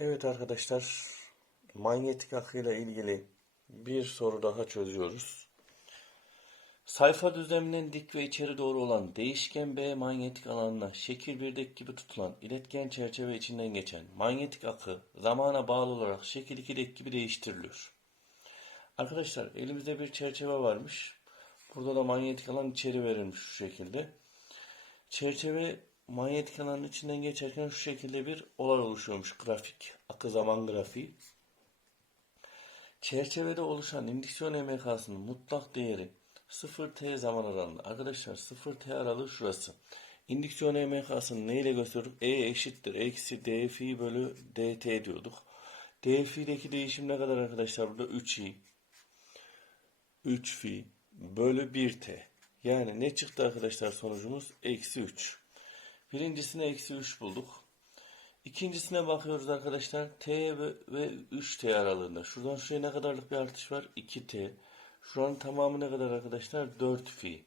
Evet arkadaşlar, manyetik akıyla ilgili bir soru daha çözüyoruz. Sayfa düzleminin dik ve içeri doğru olan değişken B manyetik alanına şekil 1'deki gibi tutulan iletken çerçeve içinden geçen manyetik akı zamana bağlı olarak şekil 2'deki gibi değiştiriliyor. Arkadaşlar elimizde bir çerçeve varmış. Burada da manyetik alan içeri verilmiş şu şekilde. Çerçeve manyetik alanın içinden geçerken şu şekilde bir olay oluşuyormuş grafik. Akı zaman grafiği. Çerçevede oluşan indüksiyon EMK'sının mutlak değeri 0T zaman aralığında. Arkadaşlar 0T aralığı şurası. İndüksiyon EMK'sını neyle gösterdik? E eşittir. Eksi d fi bölü dt diyorduk. d fi'deki değişim ne kadar arkadaşlar? Burada 3i. 3 fi bölü 1t. Yani ne çıktı arkadaşlar sonucumuz? Eksi 3. Birincisine eksi 3 bulduk. İkincisine bakıyoruz arkadaşlar. T ve, ve 3T aralığında. Şuradan şuraya ne kadarlık bir artış var? 2T. Şuranın tamamı ne kadar arkadaşlar? 4 fi.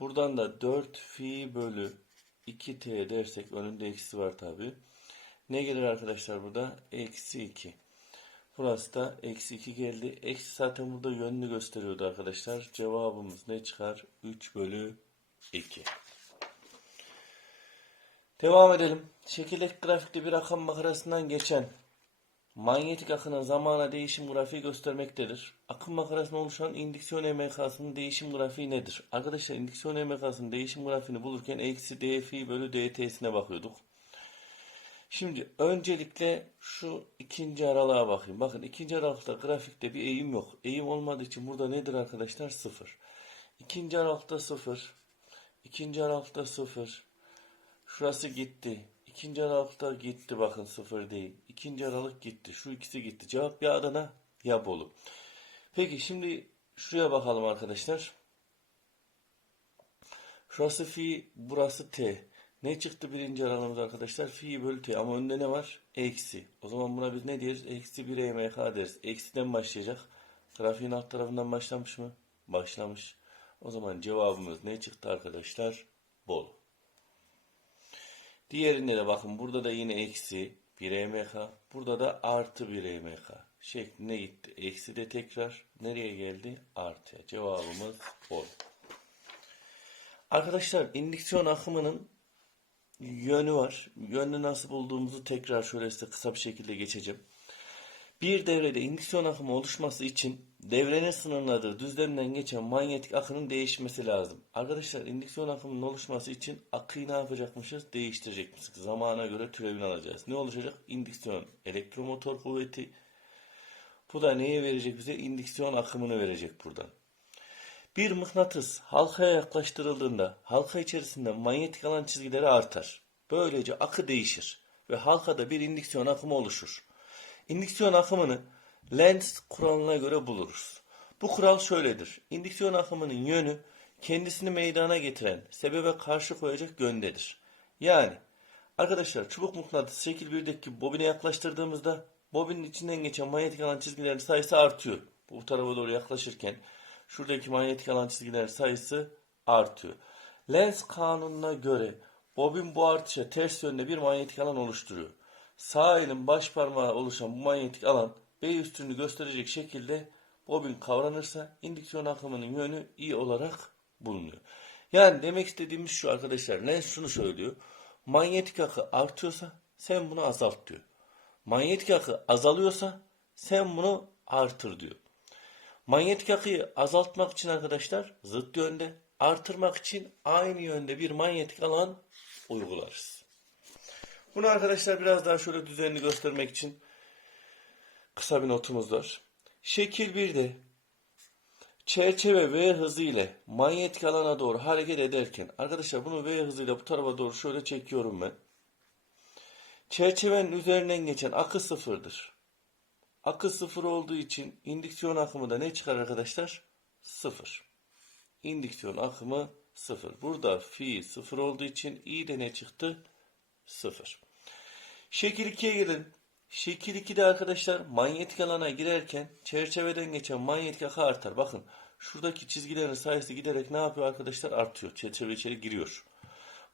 Buradan da 4 fi bölü 2T dersek önünde eksi var tabi. Ne gelir arkadaşlar burada? Eksi 2. Burası da eksi 2 geldi. Eksi zaten burada yönünü gösteriyordu arkadaşlar. Cevabımız ne çıkar? 3 bölü 2. Devam edelim. Şekildeki grafikte bir rakam makarasından geçen manyetik akının zamana değişim grafiği göstermektedir. Akım makarasında oluşan indüksiyon EMK'sının değişim grafiği nedir? Arkadaşlar indüksiyon EMK'sının değişim grafiğini bulurken eksi dfi bölü dt'sine bakıyorduk. Şimdi öncelikle şu ikinci aralığa bakayım. Bakın ikinci aralıkta grafikte bir eğim yok. Eğim olmadığı için burada nedir arkadaşlar? Sıfır. İkinci aralıkta sıfır. İkinci aralıkta sıfır. Şurası gitti. İkinci aralıkta gitti bakın sıfır değil. İkinci aralık gitti. Şu ikisi gitti. Cevap ya Adana ya Bolu. Peki şimdi şuraya bakalım arkadaşlar. Şurası fi, burası t. Ne çıktı birinci aralığımız arkadaşlar? Fi bölü t. Ama önünde ne var? Eksi. O zaman buna biz ne deriz? Eksi 1 EMK deriz. Eksiden başlayacak. Grafiğin alt tarafından başlamış mı? Başlamış. O zaman cevabımız ne çıktı arkadaşlar? Bolu. Diğerinde de bakın burada da yine eksi 1 EMK. Burada da artı 1 EMK. Şeklinde gitti. Eksi de tekrar nereye geldi? Artıya. Cevabımız bol. Arkadaşlar indüksiyon akımının yönü var. Yönünü nasıl bulduğumuzu tekrar şöyle size kısa bir şekilde geçeceğim. Bir devrede indüksiyon akımı oluşması için devrenin sınırladığı düzlemden geçen manyetik akının değişmesi lazım. Arkadaşlar indüksiyon akımının oluşması için akıyı ne yapacakmışız? Değiştirecekmişiz. Zamana göre türevini alacağız. Ne olacak? İndüksiyon elektromotor kuvveti. Bu da neye verecek bize? İndüksiyon akımını verecek buradan. Bir mıknatıs halkaya yaklaştırıldığında halka içerisinde manyetik alan çizgileri artar. Böylece akı değişir ve halkada bir indüksiyon akımı oluşur. İndüksiyon akımını Lenz kuralına göre buluruz. Bu kural şöyledir. İndüksiyon akımının yönü kendisini meydana getiren sebebe karşı koyacak yöndedir. Yani arkadaşlar çubuk mıknatıs şekil 1'deki bobine yaklaştırdığımızda bobinin içinden geçen manyetik alan çizgilerin sayısı artıyor. Bu tarafa doğru yaklaşırken şuradaki manyetik alan çizgilerin sayısı artıyor. Lenz kanununa göre bobin bu artışa ters yönde bir manyetik alan oluşturuyor. Sağ elin baş parmağı oluşan bu manyetik alan B üstünü gösterecek şekilde bobin kavranırsa indüksiyon akımının yönü iyi olarak bulunuyor. Yani demek istediğimiz şu arkadaşlar. Lenz şunu söylüyor. Manyetik akı artıyorsa sen bunu azalt diyor. Manyetik akı azalıyorsa sen bunu artır diyor. Manyetik akıyı azaltmak için arkadaşlar zıt yönde, artırmak için aynı yönde bir manyetik alan uygularız. Bunu arkadaşlar biraz daha şöyle düzenli göstermek için kısa bir notumuz var. Şekil 1'de çerçeve V hızı ile manyetik alana doğru hareket ederken arkadaşlar bunu V hızıyla bu tarafa doğru şöyle çekiyorum ben. Çerçevenin üzerinden geçen akı sıfırdır. Akı sıfır olduğu için indüksiyon akımı da ne çıkar arkadaşlar? Sıfır. İndüksiyon akımı sıfır. Burada fi sıfır olduğu için i de ne çıktı? Sıfır. Şekil 2'ye gelin. Şekil 2'de arkadaşlar manyetik alana girerken çerçeveden geçen manyetik akı artar. Bakın şuradaki çizgilerin sayısı giderek ne yapıyor arkadaşlar? Artıyor. Çerçeve içeri giriyor.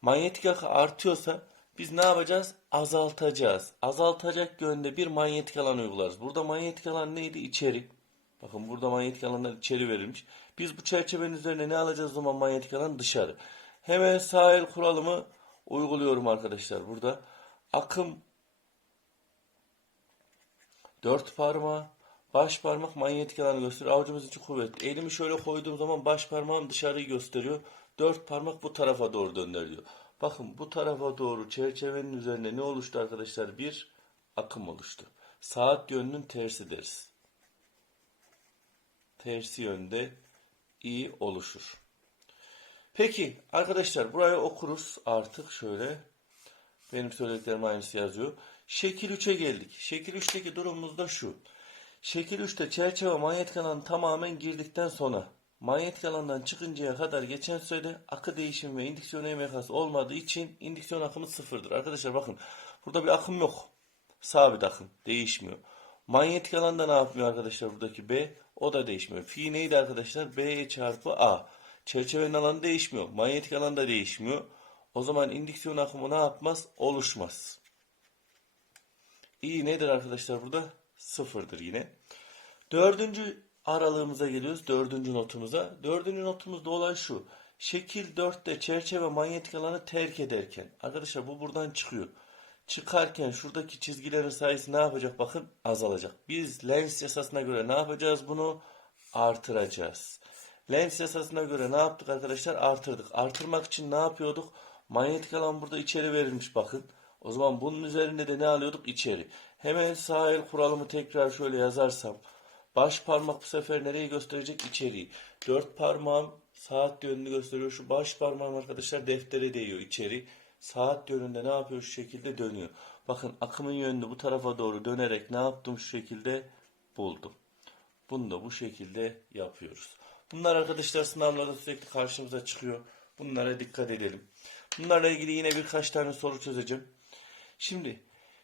Manyetik akı artıyorsa Biz ne yapacağız? Azaltacağız. Azaltacak yönde bir manyetik alan uygularız. Burada manyetik alan neydi? İçeri. Bakın burada manyetik alanlar içeri verilmiş. Biz bu çerçevenin üzerine ne alacağız zaman manyetik alan? Dışarı. Hemen sağ el kuralımı uyguluyorum arkadaşlar. Burada akım dört parmağı baş parmak manyetik alanı gösteriyor. Avucumuz için kuvvetli. Elimi şöyle koyduğum zaman baş parmağım dışarıyı gösteriyor. Dört parmak bu tarafa doğru döndürüyor. Bakın bu tarafa doğru çerçevenin üzerinde ne oluştu arkadaşlar? Bir akım oluştu. Saat yönünün tersi deriz. Tersi yönde i oluşur. Peki arkadaşlar burayı okuruz artık şöyle. Benim söylediklerim aynısı yazıyor. Şekil 3'e geldik. Şekil 3'teki durumumuz da şu. Şekil 3'te çerçeve manyetik alan tamamen girdikten sonra manyetik alandan çıkıncaya kadar geçen sürede akı değişimi ve indüksiyon EMK'sı olmadığı için indüksiyon akımı sıfırdır. Arkadaşlar bakın burada bir akım yok. Sabit akım değişmiyor. Manyetik alanda ne yapmıyor arkadaşlar buradaki B? O da değişmiyor. Fi neydi arkadaşlar? B çarpı A. Çerçevenin alanı değişmiyor. Manyetik alan da değişmiyor. O zaman indüksiyon akımı ne yapmaz? Oluşmaz. İ nedir arkadaşlar burada? Sıfırdır yine. Dördüncü aralığımıza geliyoruz. Dördüncü notumuza. Dördüncü notumuzda olan şu. Şekil 4'te çerçeve manyetik alanı terk ederken. Arkadaşlar bu buradan çıkıyor. Çıkarken şuradaki çizgilerin sayısı ne yapacak? Bakın azalacak. Biz lens yasasına göre ne yapacağız bunu? Artıracağız. Lens yasasına göre ne yaptık arkadaşlar? Artırdık. Artırmak için ne yapıyorduk? Manyetik alan burada içeri verilmiş bakın. O zaman bunun üzerinde de ne alıyorduk? İçeri. Hemen sağ kuralımı tekrar şöyle yazarsam. Baş parmak bu sefer nereyi gösterecek? İçeriği. Dört parmağım saat yönünü gösteriyor. Şu baş parmağım arkadaşlar deftere değiyor içeri. Saat yönünde ne yapıyor? Şu şekilde dönüyor. Bakın akımın yönünü bu tarafa doğru dönerek ne yaptım? Şu şekilde buldum. Bunu da bu şekilde yapıyoruz. Bunlar arkadaşlar sınavlarda sürekli karşımıza çıkıyor. Bunlara dikkat edelim. Bunlarla ilgili yine birkaç tane soru çözeceğim. Şimdi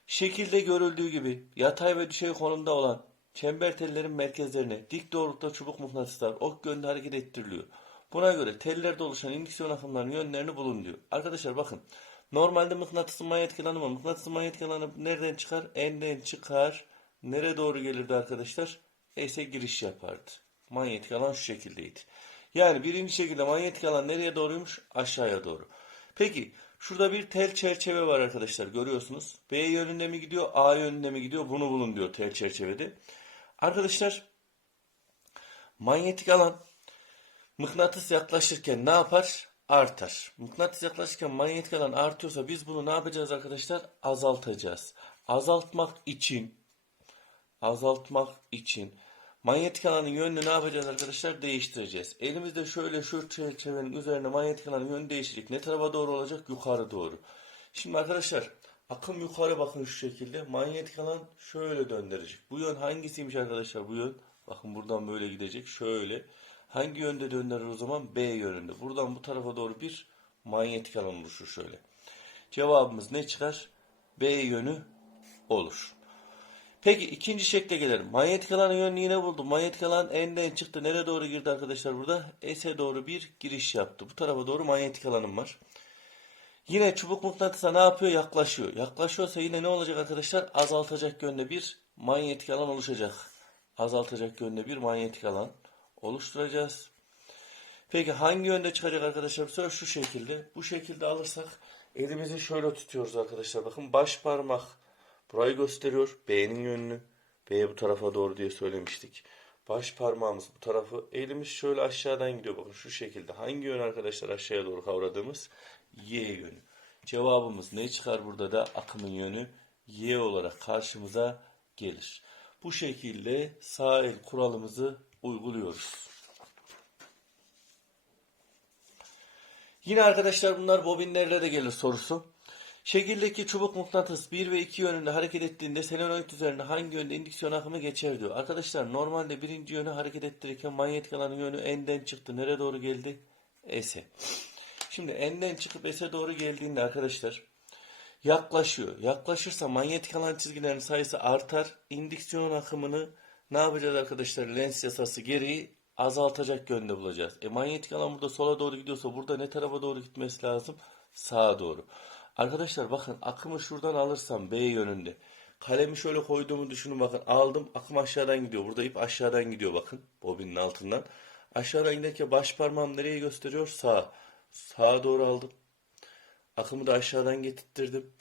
şekilde görüldüğü gibi yatay ve düşey konumda olan çember tellerin merkezlerine dik doğrultuda çubuk mıknatıslar ok yönde hareket ettiriliyor. Buna göre tellerde oluşan indüksiyon akımlarının yönlerini bulun diyor. Arkadaşlar bakın normalde mıknatısın manyetik alanı. Mıknatısın manyetik alanı nereden çıkar? N'den çıkar. Nereye doğru gelirdi arkadaşlar? S'e giriş yapardı. Manyetik alan şu şekildeydi. Yani birinci şekilde manyetik alan nereye doğruymuş? Aşağıya doğru. Peki şurada bir tel çerçeve var arkadaşlar görüyorsunuz. B yönünde mi gidiyor A yönünde mi gidiyor bunu bulun diyor tel çerçevede. Arkadaşlar manyetik alan mıknatıs yaklaşırken ne yapar? Artar. Mıknatıs yaklaşırken manyetik alan artıyorsa biz bunu ne yapacağız arkadaşlar? Azaltacağız. Azaltmak için azaltmak için manyetik alanın yönünü ne yapacağız arkadaşlar? Değiştireceğiz. Elimizde şöyle şu çerçevenin üzerine manyetik alanın yönü değişecek. Ne tarafa doğru olacak? Yukarı doğru. Şimdi arkadaşlar akım yukarı bakın şu şekilde. Manyetik alan şöyle döndürecek. Bu yön hangisiymiş arkadaşlar? Bu yön bakın buradan böyle gidecek. Şöyle. Hangi yönde döndürür o zaman? B yönünde. Buradan bu tarafa doğru bir manyetik alan oluşur şöyle. Cevabımız ne çıkar? B yönü olur. Peki ikinci şekle gelelim. Manyetik alanın yönünü yine buldum. Manyetik alan N'den çıktı. Nereye doğru girdi arkadaşlar burada? S'e doğru bir giriş yaptı. Bu tarafa doğru manyetik alanım var. Yine çubuk mıknatısa ne yapıyor? Yaklaşıyor. Yaklaşıyorsa yine ne olacak arkadaşlar? Azaltacak yönde bir manyetik alan oluşacak. Azaltacak yönde bir manyetik alan oluşturacağız. Peki hangi yönde çıkacak arkadaşlar? Bu şu şekilde. Bu şekilde alırsak elimizi şöyle tutuyoruz arkadaşlar. Bakın baş parmak burayı gösteriyor. B'nin yönünü. B bu tarafa doğru diye söylemiştik. Baş parmağımız bu tarafı. Elimiz şöyle aşağıdan gidiyor. Bakın şu şekilde. Hangi yön arkadaşlar aşağıya doğru kavradığımız? Y yönü. Cevabımız ne çıkar burada da? Akımın yönü Y olarak karşımıza gelir. Bu şekilde sağ el kuralımızı uyguluyoruz. Yine arkadaşlar bunlar bobinlerle de gelir sorusu. Şekildeki çubuk mıknatıs 1 ve 2 yönünde hareket ettiğinde solenoid üzerine hangi yönde indüksiyon akımı geçer diyor. Arkadaşlar normalde birinci yönü hareket ettirirken manyetik alanın yönü N'den çıktı. Nereye doğru geldi? S'e. Şimdi N'den çıkıp S'e doğru geldiğinde arkadaşlar yaklaşıyor. Yaklaşırsa manyetik alan çizgilerinin sayısı artar. İndüksiyon akımını ne yapacağız arkadaşlar? Lens yasası gereği azaltacak yönde bulacağız. E manyetik alan burada sola doğru gidiyorsa burada ne tarafa doğru gitmesi lazım? Sağa doğru. Arkadaşlar bakın akımı şuradan alırsam B yönünde. Kalemi şöyle koyduğumu düşünün bakın aldım akım aşağıdan gidiyor. Burada ip aşağıdan gidiyor bakın bobinin altından. Aşağıdan giderken baş parmağım nereye gösteriyor? Sağa. Sağa doğru aldım. Akımı da aşağıdan getirttirdim.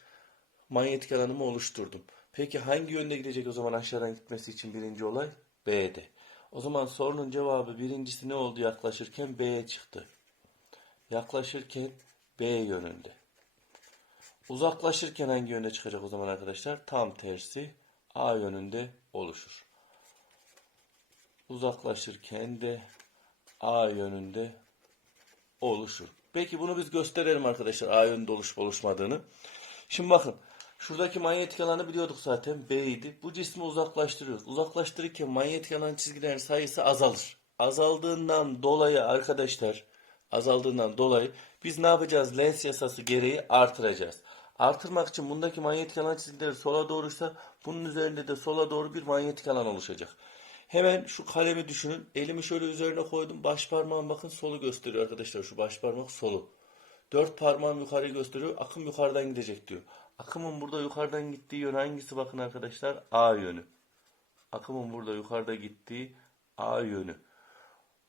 Manyetik alanımı oluşturdum. Peki hangi yönde gidecek o zaman aşağıdan gitmesi için birinci olay? B'de. O zaman sorunun cevabı birincisi ne oldu yaklaşırken? B'ye çıktı. Yaklaşırken B yönünde. Uzaklaşırken hangi yönde çıkacak o zaman arkadaşlar? Tam tersi A yönünde oluşur. Uzaklaşırken de A yönünde oluşur. Peki bunu biz gösterelim arkadaşlar A yönünde oluşup oluşmadığını. Şimdi bakın şuradaki manyetik alanı biliyorduk zaten B idi. Bu cismi uzaklaştırıyoruz. Uzaklaştırırken manyetik alan çizgilerin sayısı azalır. Azaldığından dolayı arkadaşlar azaldığından dolayı biz ne yapacağız? Lens yasası gereği artıracağız. Artırmak için bundaki manyetik alan çizgileri sola doğruysa bunun üzerinde de sola doğru bir manyetik alan oluşacak. Hemen şu kalemi düşünün. Elimi şöyle üzerine koydum. Baş parmağım bakın solu gösteriyor arkadaşlar. Şu baş parmak solu. Dört parmağım yukarıyı gösteriyor. Akım yukarıdan gidecek diyor. Akımın burada yukarıdan gittiği yön hangisi bakın arkadaşlar? A yönü. Akımın burada yukarıda gittiği A yönü.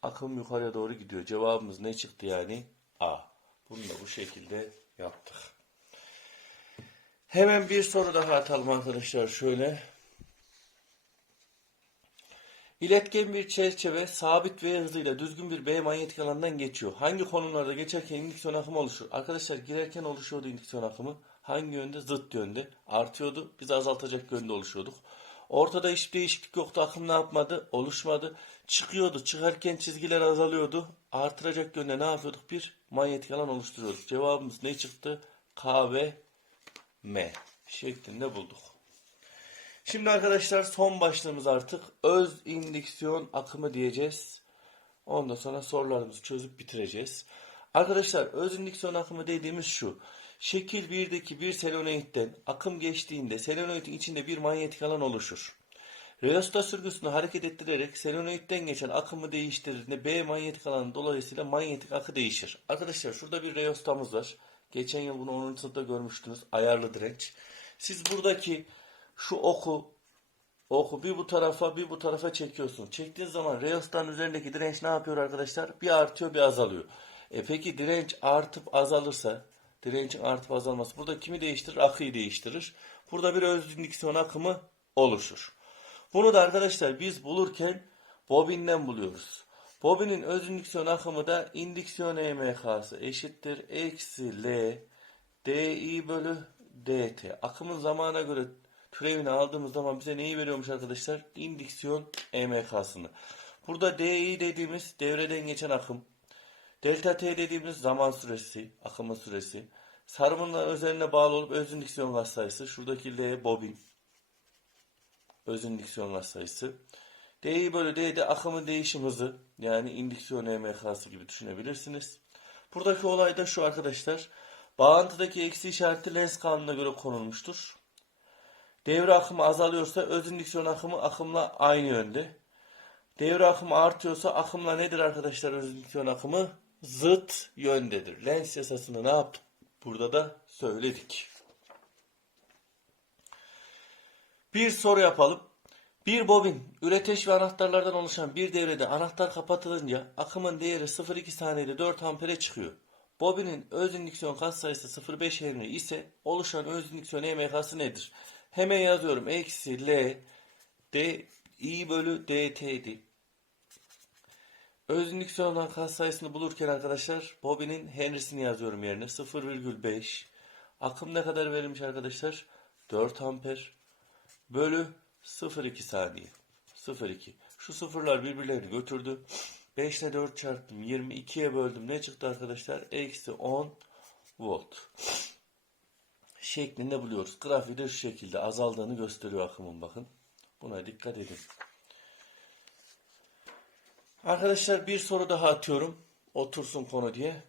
Akım yukarıya doğru gidiyor. Cevabımız ne çıktı yani? A. Bunu da bu şekilde yaptık. Hemen bir soru daha atalım arkadaşlar şöyle. İletken bir çerçeve sabit V hızıyla düzgün bir B manyetik alandan geçiyor. Hangi konumlarda geçerken indüksiyon akımı oluşur? Arkadaşlar girerken oluşuyordu indüksiyon akımı. Hangi yönde? Zıt yönde. Artıyordu. Biz azaltacak yönde oluşuyorduk. Ortada hiçbir değişiklik yoktu. Akım ne yapmadı? Oluşmadı. Çıkıyordu. Çıkarken çizgiler azalıyordu. Artıracak yönde ne yapıyorduk? Bir manyetik alan oluşturuyorduk. Cevabımız ne çıktı? K ve M şeklinde bulduk. Şimdi arkadaşlar son başlığımız artık öz indüksiyon akımı diyeceğiz. Ondan sonra sorularımızı çözüp bitireceğiz. Arkadaşlar öz indüksiyon akımı dediğimiz şu. Şekil 1'deki bir selenoidden akım geçtiğinde selenoidin içinde bir manyetik alan oluşur. Rheostat sürgüsünü hareket ettirerek selenoidden geçen akımı değiştirdiğinde B manyetik alanı dolayısıyla manyetik akı değişir. Arkadaşlar şurada bir rheostamız var. Geçen yıl bunu 10. sınıfta görmüştünüz. Ayarlı direnç. Siz buradaki şu oku oku bir bu tarafa bir bu tarafa çekiyorsun. Çektiğiniz zaman reostan üzerindeki direnç ne yapıyor arkadaşlar? Bir artıyor bir azalıyor. E peki direnç artıp azalırsa direncin artıp azalması burada kimi değiştirir? Akıyı değiştirir. Burada bir öz indüksiyon akımı oluşur. Bunu da arkadaşlar biz bulurken bobinden buluyoruz. Bobinin öz indüksiyon akımı da indüksiyon EMK'sı eşittir. Eksi L DI bölü DT. Akımın zamana göre türevini aldığımız zaman bize neyi veriyormuş arkadaşlar? İndüksiyon EMK'sını. Burada DI dediğimiz devreden geçen akım. Delta T dediğimiz zaman süresi, akımın süresi. Sarımın üzerine bağlı olup öz indüksiyon gaz sayısı. Şuradaki L bobin. Öz indüksiyon gaz sayısı. DI bölü D de akımın değişim hızı. Yani indüksiyon EMK'sı gibi düşünebilirsiniz. Buradaki olay da şu arkadaşlar. Bağıntıdaki eksi işareti Lenz kanununa göre konulmuştur. Devre akımı azalıyorsa öz indüksiyon akımı akımla aynı yönde. Devre akımı artıyorsa akımla nedir arkadaşlar öz indüksiyon akımı? Zıt yöndedir. Lenz yasasını ne yaptık? Burada da söyledik. Bir soru yapalım. Bir bobin, üreteç ve anahtarlardan oluşan bir devrede anahtar kapatılınca akımın değeri 0,2 saniyede 4 ampere çıkıyor. Bobinin öz indüksiyon katsayısı 0,5 Henry ise oluşan öz indüksiyon EMK'sı nedir? Hemen yazıyorum. Eksi L D I bölü DT'di. Öz indüksiyon katsayısını bulurken arkadaşlar bobinin Henry'sini yazıyorum yerine. 0,5 Akım ne kadar verilmiş arkadaşlar? 4 amper bölü 0,2 saniye. 0,2. Şu sıfırlar birbirlerini götürdü. 5 ile 4 çarptım. 22'ye böldüm. Ne çıktı arkadaşlar? Eksi 10 volt. Şeklinde buluyoruz. Grafiği de şu şekilde azaldığını gösteriyor akımın bakın. Buna dikkat edin. Arkadaşlar bir soru daha atıyorum. Otursun konu diye.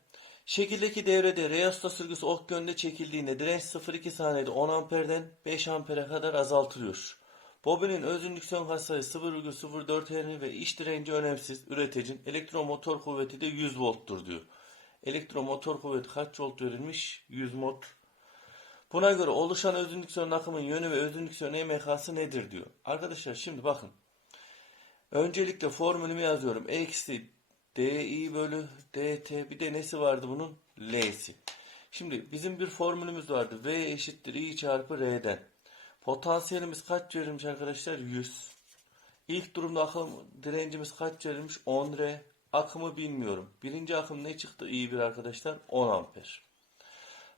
Şekildeki devrede reosta sürgüsü ok yönde çekildiğinde direnç 0,2 saniyede 10 amperden 5 ampere kadar azaltılıyor. Bobinin öz indüksiyon katsayısı 0,04 Henry ve iç direnci önemsiz. Üreticinin elektromotor kuvveti de 100 volttur diyor. Elektromotor kuvveti kaç volt verilmiş? 100 volt Buna göre oluşan özünlüksiyon akımın yönü ve özünlüksiyon EMK'sı nedir diyor. Arkadaşlar şimdi bakın. Öncelikle formülümü yazıyorum. Eksi di bölü dt bir de nesi vardı bunun? L'si. Şimdi bizim bir formülümüz vardı. V eşittir I çarpı R'den. Potansiyelimiz kaç verilmiş arkadaşlar? 100. İlk durumda akım direncimiz kaç verilmiş? 10 R. Akımı bilmiyorum. Birinci akım ne çıktı? İyi bir arkadaşlar. 10 amper.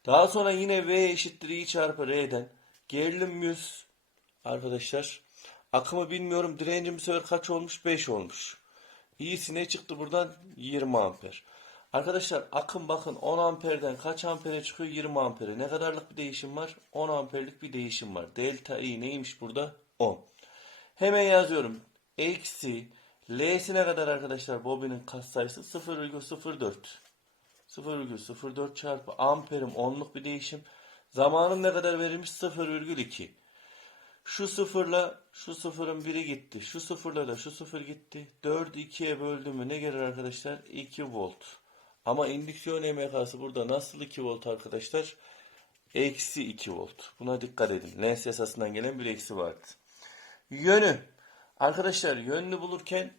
Daha sonra yine V eşittir I çarpı R'den. Gerilim 100 arkadaşlar. Akımı bilmiyorum. Direncim bu kaç olmuş? 5 olmuş. İyisi ne çıktı buradan? 20 amper. Arkadaşlar akım bakın 10 amperden kaç ampere çıkıyor? 20 ampere. Ne kadarlık bir değişim var? 10 amperlik bir değişim var. Delta I neymiş burada? 10. Hemen yazıyorum. Eksi L'sine kadar arkadaşlar bobinin katsayısı 0,04. 0,04 çarpı amperim onluk bir değişim. Zamanım ne kadar verilmiş? 0,2. Şu sıfırla şu sıfırın biri gitti. Şu sıfırla da şu sıfır gitti. 4'ü 2'ye böldüğümü ne gelir arkadaşlar? 2 volt. Ama indüksiyon EMK'sı burada nasıl 2 volt arkadaşlar? Eksi 2 volt. Buna dikkat edin. Lens yasasından gelen bir eksi vardı. Yönü. Arkadaşlar yönünü bulurken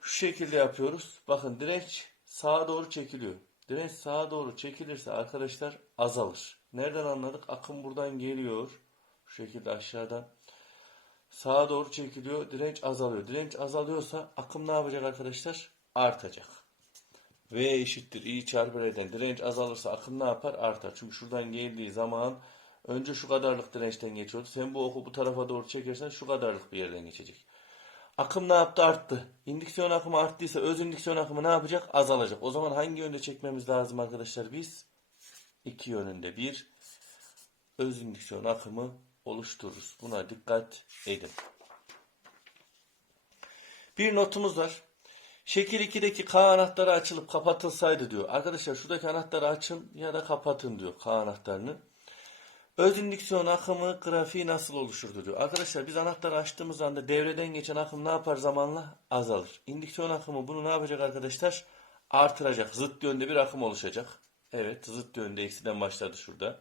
şu şekilde yapıyoruz. Bakın direnç sağa doğru çekiliyor. Direnç sağa doğru çekilirse arkadaşlar azalır. Nereden anladık? Akım buradan geliyor. Şu şekilde aşağıdan. Sağa doğru çekiliyor. Direnç azalıyor. Direnç azalıyorsa akım ne yapacak arkadaşlar? Artacak. V eşittir I çarpı R'den. Direnç azalırsa akım ne yapar? Artar. Çünkü şuradan geldiği zaman önce şu kadarlık dirençten geçiyordu. Sen bu oku bu tarafa doğru çekersen şu kadarlık bir yerden geçecek. Akım ne yaptı? Arttı. İndüksiyon akımı arttıysa öz indüksiyon akımı ne yapacak? Azalacak. O zaman hangi yönde çekmemiz lazım arkadaşlar biz? İki yönünde bir öz indüksiyon akımı oluştururuz. Buna dikkat edin. Bir notumuz var. Şekil 2'deki K anahtarı açılıp kapatılsaydı diyor. Arkadaşlar şuradaki anahtarı açın ya da kapatın diyor K anahtarını. Öz indüksiyon akımı grafiği nasıl oluşurdu diyor. Arkadaşlar biz anahtarı açtığımız anda devreden geçen akım ne yapar zamanla? Azalır. İndüksiyon akımı bunu ne yapacak arkadaşlar? Artıracak. Zıt yönde bir akım oluşacak. Evet zıt yönde eksiden başladı şurada.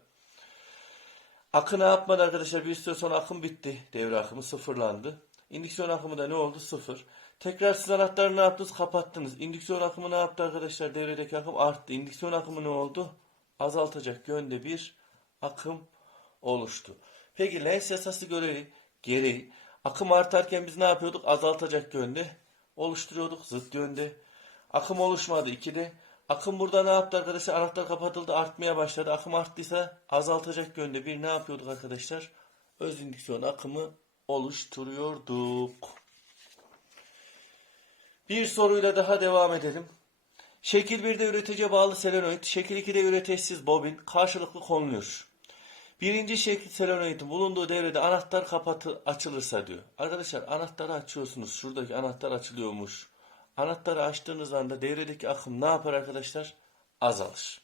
Akı ne yapmadı arkadaşlar? Bir süre sonra akım bitti. Devre akımı sıfırlandı. İndüksiyon akımı da ne oldu? Sıfır. Tekrar siz anahtarı ne yaptınız? Kapattınız. İndüksiyon akımı ne yaptı arkadaşlar? Devredeki akım arttı. İndüksiyon akımı ne oldu? Azaltacak yönde bir akım oluştu. Peki Lens yasası görevi gereği akım artarken biz ne yapıyorduk? Azaltacak yönde oluşturuyorduk. Zıt yönde. Akım oluşmadı 2'de. Akım burada ne yaptı arkadaşlar? Anahtar kapatıldı artmaya başladı. Akım arttıysa azaltacak yönde bir ne yapıyorduk arkadaşlar? Öz indüksiyon akımı oluşturuyorduk. Bir soruyla daha devam edelim. Şekil 1'de üreticiye bağlı selenoid, şekil 2'de üreticisiz bobin karşılıklı konuluyor. Birinci şekil selenoidin bulunduğu devrede anahtar kapatı açılırsa diyor. Arkadaşlar anahtarı açıyorsunuz. Şuradaki anahtar açılıyormuş. Anahtarı açtığınız anda devredeki akım ne yapar arkadaşlar? Azalır.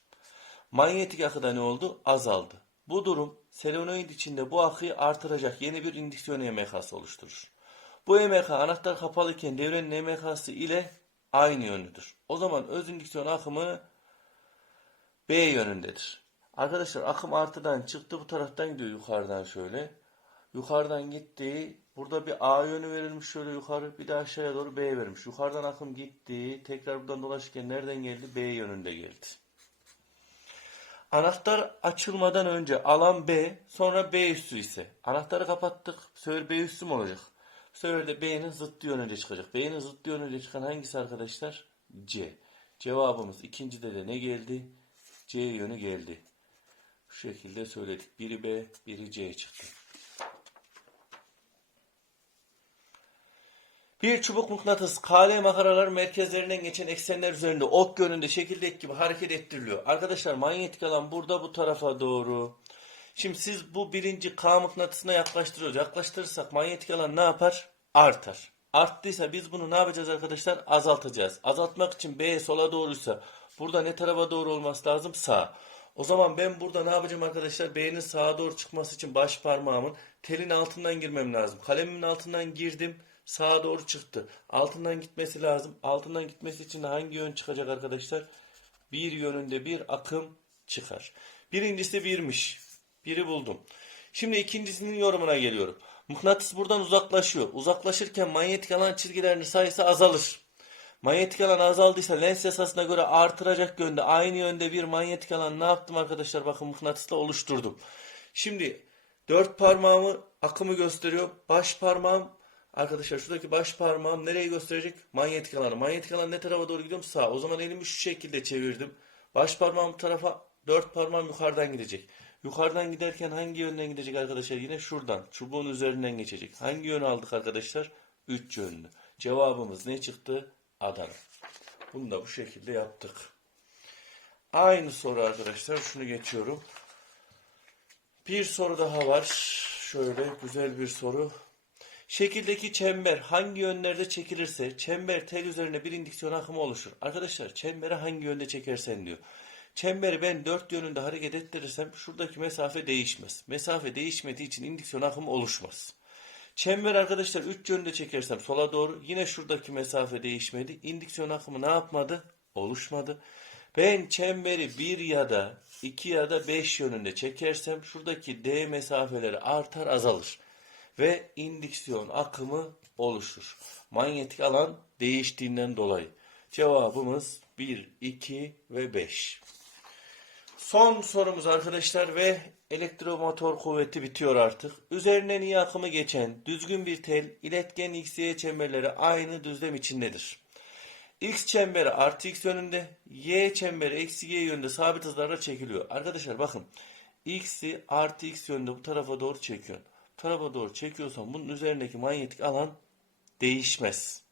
Manyetik akıda ne oldu? Azaldı. Bu durum selenoid içinde bu akıyı artıracak yeni bir indüksiyon EMK'sı oluşturur. Bu EMK anahtar kapalıyken devrenin EMK'sı ile aynı yönlüdür. O zaman öz indüksiyon akımı B yönündedir. Arkadaşlar akım artıdan çıktı bu taraftan gidiyor yukarıdan şöyle. Yukarıdan gitti. Burada bir A yönü verilmiş şöyle yukarı bir de aşağıya doğru B verilmiş. Yukarıdan akım gitti. Tekrar buradan dolaşırken nereden geldi? B yönünde geldi. Anahtar açılmadan önce alan B sonra B üssü ise. Anahtarı kapattık. Bu B üssü mü olacak? Sefer de B'nin zıttı yönünde çıkacak. B'nin zıttı yönünde çıkan hangisi arkadaşlar? C. Cevabımız ikincide de ne geldi? C yönü geldi. Bu şekilde söyledik. Biri B, biri C çıktı. Bir çubuk mıknatıs KL makaralar merkezlerinden geçen eksenler üzerinde ok yönünde şekildeki gibi hareket ettiriliyor. Arkadaşlar manyetik alan burada bu tarafa doğru. Şimdi siz bu birinci K mıknatısına yaklaştırıyoruz. Yaklaştırırsak manyetik alan ne yapar? Artar. Arttıysa biz bunu ne yapacağız arkadaşlar? Azaltacağız. Azaltmak için B sola doğruysa burada ne tarafa doğru olması lazım? Sağ. O zaman ben burada ne yapacağım arkadaşlar? B'nin sağa doğru çıkması için baş parmağımın telin altından girmem lazım. Kalemimin altından girdim. Sağa doğru çıktı. Altından gitmesi lazım. Altından gitmesi için hangi yön çıkacak arkadaşlar? Bir yönünde bir akım çıkar. Birincisi birmiş. Biri buldum. Şimdi ikincisinin yorumuna geliyorum. Mıknatıs buradan uzaklaşıyor. Uzaklaşırken manyetik alan çizgilerinin sayısı azalır. Manyetik alan azaldıysa lens yasasına göre artıracak yönde aynı yönde bir manyetik alan ne yaptım arkadaşlar? Bakın mıknatısla oluşturdum. Şimdi dört parmağımı akımı gösteriyor. Baş parmağım arkadaşlar şuradaki baş parmağım nereyi gösterecek? Manyetik alanı. Manyetik alan ne tarafa doğru gidiyorum? Sağ. O zaman elimi şu şekilde çevirdim. Baş parmağım tarafa dört parmağım yukarıdan gidecek. Yukarıdan giderken hangi yönden gidecek arkadaşlar? Yine şuradan. Çubuğun üzerinden geçecek. Hangi yönü aldık arkadaşlar? Üç yönlü. Cevabımız ne çıktı? Adana. Bunu da bu şekilde yaptık. Aynı soru arkadaşlar. Şunu geçiyorum. Bir soru daha var. Şöyle güzel bir soru. Şekildeki çember hangi yönlerde çekilirse çember tel üzerine bir indüksiyon akımı oluşur. Arkadaşlar çemberi hangi yönde çekersen diyor. Çemberi ben dört yönünde hareket ettirirsem şuradaki mesafe değişmez. Mesafe değişmediği için indüksiyon akımı oluşmaz. Çember arkadaşlar üç yönde çekersem sola doğru yine şuradaki mesafe değişmedi. İndüksiyon akımı ne yapmadı? Oluşmadı. Ben çemberi bir ya da iki ya da beş yönünde çekersem şuradaki D mesafeleri artar azalır. Ve indüksiyon akımı oluşur. Manyetik alan değiştiğinden dolayı. Cevabımız 1, 2 ve 5. Son sorumuz arkadaşlar ve elektromotor kuvveti bitiyor artık. Üzerinden iyi akımı geçen düzgün bir tel iletken XY çemberleri aynı düzlem içindedir. X çemberi artı X yönünde, Y çemberi eksi Y yönünde sabit hızlarla çekiliyor. Arkadaşlar bakın X'i artı X yönünde bu tarafa doğru çekiyorsun. Bu tarafa doğru çekiyorsan bunun üzerindeki manyetik alan değişmez.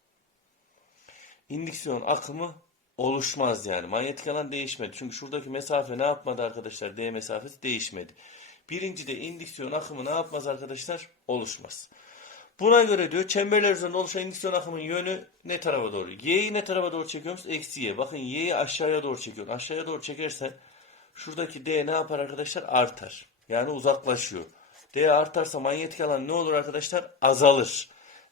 İndüksiyon akımı oluşmaz yani. Manyetik alan değişmedi. Çünkü şuradaki mesafe ne yapmadı arkadaşlar? D mesafesi değişmedi. Birinci de indüksiyon akımı ne yapmaz arkadaşlar? Oluşmaz. Buna göre diyor çemberler üzerinde oluşan indüksiyon akımının yönü ne tarafa doğru? Y'yi ne tarafa doğru çekiyoruz? Eksi Y. Bakın Y'yi aşağıya doğru çekiyorsun. Aşağıya doğru çekersen şuradaki D ne yapar arkadaşlar? Artar. Yani uzaklaşıyor. D artarsa manyetik alan ne olur arkadaşlar? Azalır.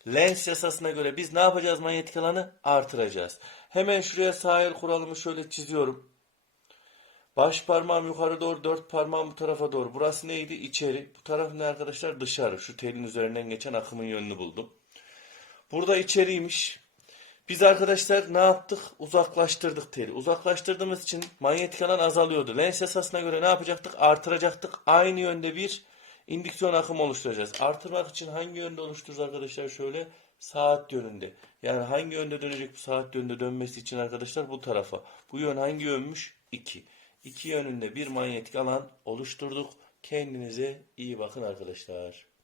Lens yasasına göre biz ne yapacağız manyetik alanı? Artıracağız. Hemen şuraya sağ el kuralımı şöyle çiziyorum. Baş parmağım yukarı doğru, dört parmağım bu tarafa doğru. Burası neydi? İçeri. Bu taraf ne arkadaşlar? Dışarı. Şu telin üzerinden geçen akımın yönünü buldum. Burada içeriymiş. Biz arkadaşlar ne yaptık? Uzaklaştırdık teli. Uzaklaştırdığımız için manyetik alan azalıyordu. Lens yasasına göre ne yapacaktık? Artıracaktık. Aynı yönde bir indüksiyon akımı oluşturacağız. Artırmak için hangi yönde oluştururuz arkadaşlar? Şöyle saat yönünde. Yani hangi yönde dönecek bu saat yönünde dönmesi için arkadaşlar bu tarafa. Bu yön hangi yönmüş? 2. İki yönünde bir manyetik alan oluşturduk. Kendinize iyi bakın arkadaşlar.